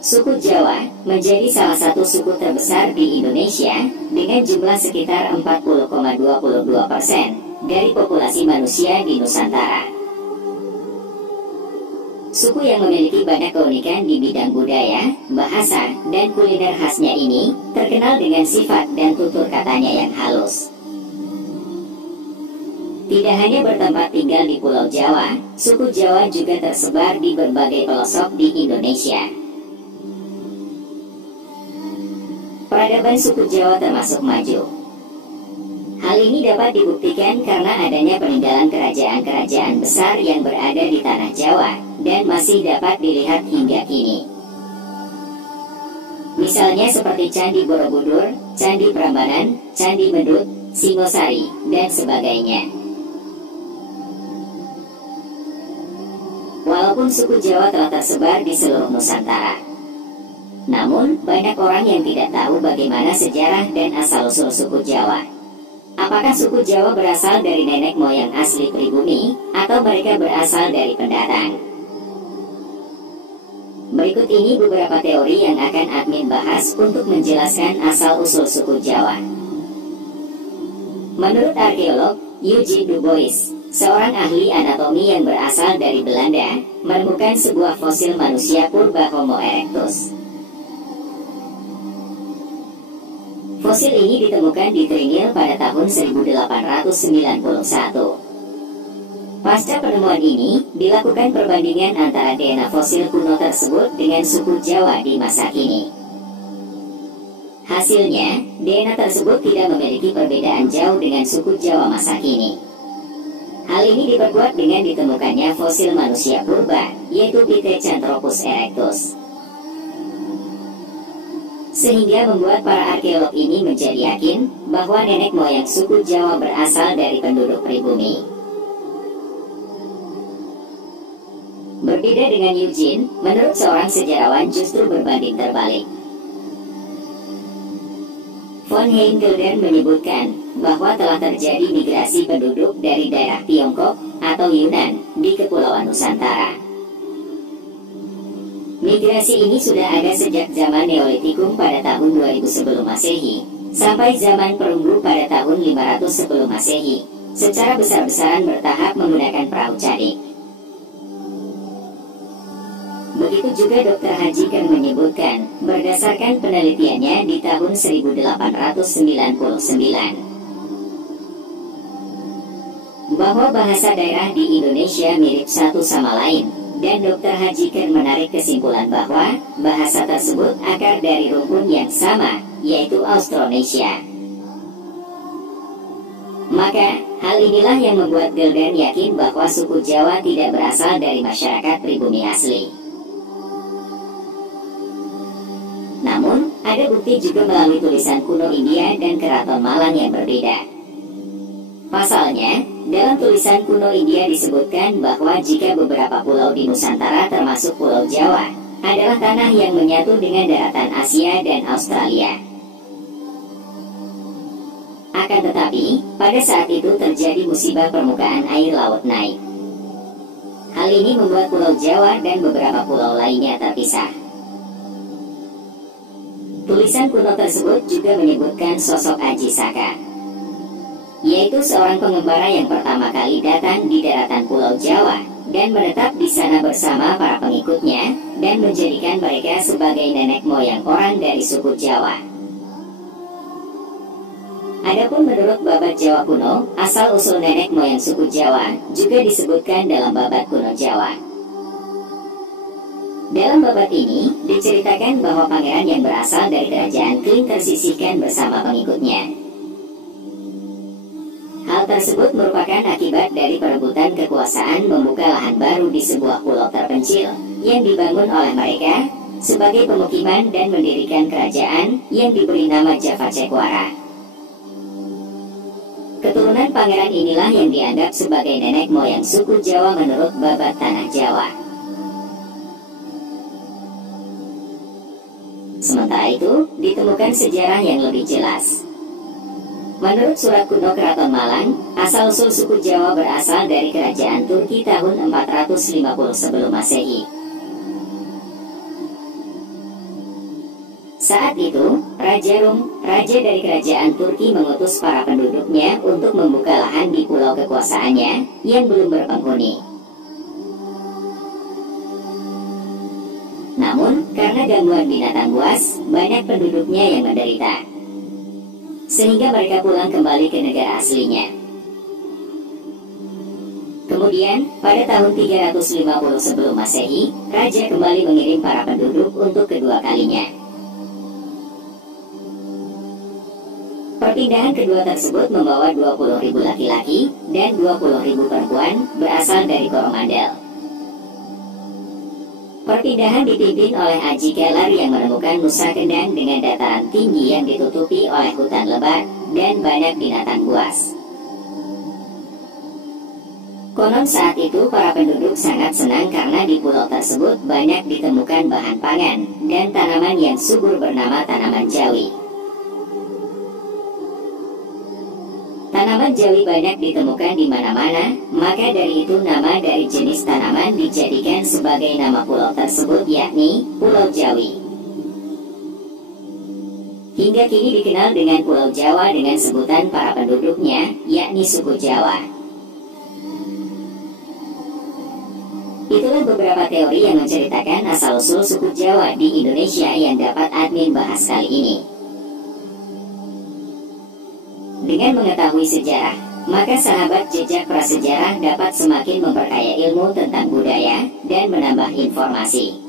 Suku Jawa menjadi salah satu suku terbesar di Indonesia dengan jumlah sekitar 40,22% dari populasi manusia di Nusantara. Suku yang memiliki banyak keunikan di bidang budaya, bahasa, dan kuliner khasnya ini terkenal dengan sifat dan tutur katanya yang halus. Tidak hanya bertempat tinggal di Pulau Jawa, suku Jawa juga tersebar di berbagai pelosok di Indonesia. Peradaban suku Jawa termasuk maju. Hal ini dapat dibuktikan karena adanya peninggalan kerajaan-kerajaan besar yang berada di tanah Jawa dan masih dapat dilihat hingga kini. Misalnya seperti Candi Borobudur, Candi Prambanan, Candi Medut, Singosari, dan sebagainya. Walaupun suku Jawa telah tersebar di seluruh Nusantara, namun banyak orang yang tidak tahu bagaimana sejarah dan asal-usul suku Jawa. Apakah suku Jawa berasal dari nenek moyang asli pribumi, atau mereka berasal dari pendatang? Berikut ini beberapa teori yang akan admin bahas untuk menjelaskan asal-usul suku Jawa. Menurut arkeolog Eugene Du Bois, seorang ahli anatomi yang berasal dari Belanda, menemukan sebuah fosil manusia purba Homo erectus. Fosil ini ditemukan di Trinil pada tahun 1891. Pasca penemuan ini, dilakukan perbandingan antara DNA fosil kuno tersebut dengan suku Jawa di masa kini. Hasilnya, DNA tersebut tidak memiliki perbedaan jauh dengan suku Jawa masa kini. Hal ini diperkuat dengan ditemukannya fosil manusia purba, yaitu Pithecanthropus erectus. Sehingga membuat para arkeolog ini menjadi yakin bahwa nenek moyang suku Jawa berasal dari penduduk pribumi. Berbeda dengan Eugene, menurut seorang sejarawan justru berbanding terbalik. Von Heingilden menyebutkan bahwa telah terjadi migrasi penduduk dari daerah Tiongkok atau Yunan di Kepulauan Nusantara. Migrasi ini sudah ada sejak zaman Neolitikum pada tahun 2000 sebelum Masehi, sampai zaman Perunggu pada tahun 500 sebelum Masehi, secara besar-besaran bertahap menggunakan perahu cadik. Begitu juga Dr. Haji Ken menyebutkan, berdasarkan penelitiannya di tahun 1899, bahwa bahasa daerah di Indonesia mirip satu sama lain, dan Dr. Haji Ken menarik kesimpulan bahwa bahasa tersebut akar dari rumpun yang sama, yaitu Austronesia. Maka, hal inilah yang membuat Gilden yakin bahwa suku Jawa tidak berasal dari masyarakat pribumi asli. Namun, ada bukti juga melalui tulisan kuno India dan Keraton Malang yang berbeda. Pasalnya, dalam tulisan kuno India disebutkan bahwa jika beberapa pulau di Nusantara termasuk Pulau Jawa adalah tanah yang menyatu dengan daratan Asia dan Australia. Akan tetapi, pada saat itu terjadi musibah permukaan air laut naik. Hal ini membuat Pulau Jawa dan beberapa pulau lainnya terpisah. Tulisan kuno tersebut juga menyebutkan sosok Aji Saka, yaitu seorang pengembara yang pertama kali datang di daratan Pulau Jawa dan menetap di sana bersama para pengikutnya dan menjadikan mereka sebagai nenek moyang orang dari suku Jawa. Adapun menurut Babat Jawa kuno, asal-usul nenek moyang suku Jawa juga disebutkan dalam Babat kuno Jawa. Dalam babat ini, diceritakan bahwa pangeran yang berasal dari kerajaan Kling tersisihkan bersama pengikutnya. Hal tersebut merupakan akibat dari perebutan kekuasaan membuka lahan baru di sebuah pulau terpencil yang dibangun oleh mereka sebagai pemukiman dan mendirikan kerajaan yang diberi nama Java Cekwara. Keturunan pangeran inilah yang dianggap sebagai nenek moyang suku Jawa menurut Babat Tanah Jawa. Sementara itu, ditemukan sejarah yang lebih jelas. Menurut surat kuno Keraton Malang, asal-usul suku Jawa berasal dari kerajaan Turki tahun 450 sebelum Masehi. Saat itu, Raja Rum, raja dari kerajaan Turki, mengutus para penduduknya untuk membuka lahan di pulau kekuasaannya yang belum berpenghuni. Namun, karena gangguan binatang buas, banyak penduduknya yang menderita, sehingga mereka pulang kembali ke negara aslinya. Kemudian, pada tahun 350 sebelum Masehi, Raja kembali mengirim para penduduk untuk kedua kalinya. Perpindahan kedua tersebut membawa 20.000 laki-laki dan 20.000 perempuan berasal dari Coromandel. Perpindahan dipimpin oleh Aji Keller yang menemukan Nusa Kendang dengan dataran tinggi yang ditutupi oleh hutan lebat dan banyak binatang buas. Konon saat itu para penduduk sangat senang karena di pulau tersebut banyak ditemukan bahan pangan dan tanaman yang subur bernama tanaman jawi. Tanaman jawi banyak ditemukan di mana-mana, maka dari itu nama dari jenis tanaman dijadikan sebagai nama pulau tersebut, yakni Pulau Jawi. Hingga kini dikenal dengan Pulau Jawa dengan sebutan para penduduknya, yakni suku Jawa. Itulah beberapa teori yang menceritakan asal-usul suku Jawa di Indonesia yang dapat admin bahas kali ini. Dengan mengetahui sejarah, maka sahabat jejak prasejarah dapat semakin memperkaya ilmu tentang budaya dan menambah informasi.